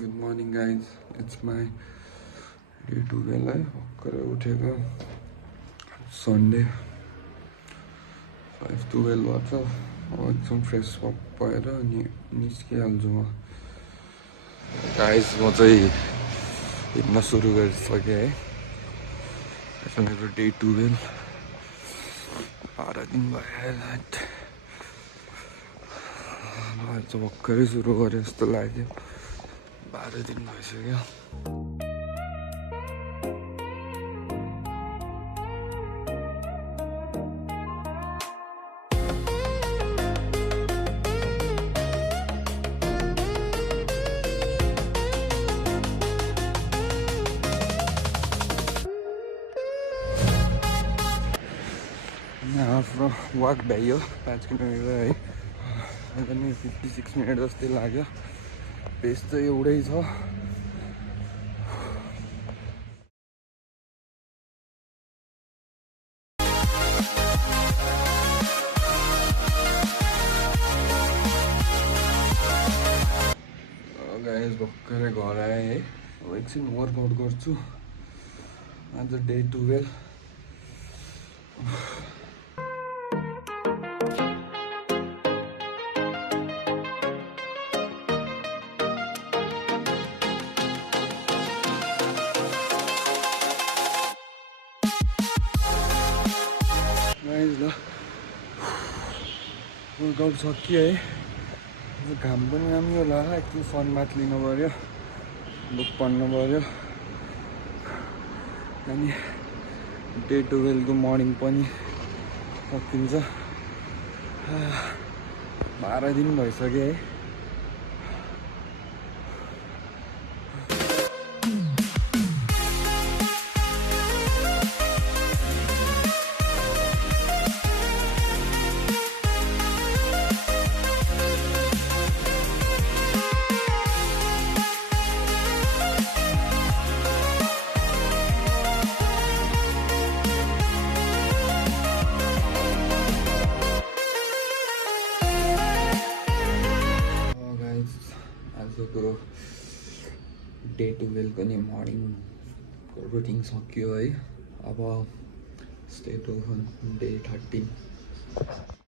Good morning guys, it's my day 12 है भर्खरै उठेको Sunday 5:12 भएको छ अब एकदम फ्रेस भएर अनि निस्किहाल्छु म गाइस म चाहिँ हिँड्न सुरु गरिसकेँ है यसो मेरो डे 12 12 दिन भयो आज चाहिँ भर्खरै सुरु गरेँ जस्तो लाग्यो 12 दिन भइसक्यो आफ्नो वाक भ्यायो 5 किलोमिटर है अनि 56 मिनट जस्तै लाग्यो पेस चाहिँ एउटै छ गाइस भर्खरै घर आएँ है अब एकछिन वर्कआउट गर्छु आज डे 12 वर्कआउट सकियो है घाम पनि राम्रो होला एकछिन सनबाथ लिनु पर्यो बुक पढ्नु पर्यो अनि डे 12 को मर्निङ पनि सकिन्छ 12 दिन भइसक्यो है आजको डे 12 को नि मर्निङ रुटिन सकियो है अब स्टे ट्युन डे 13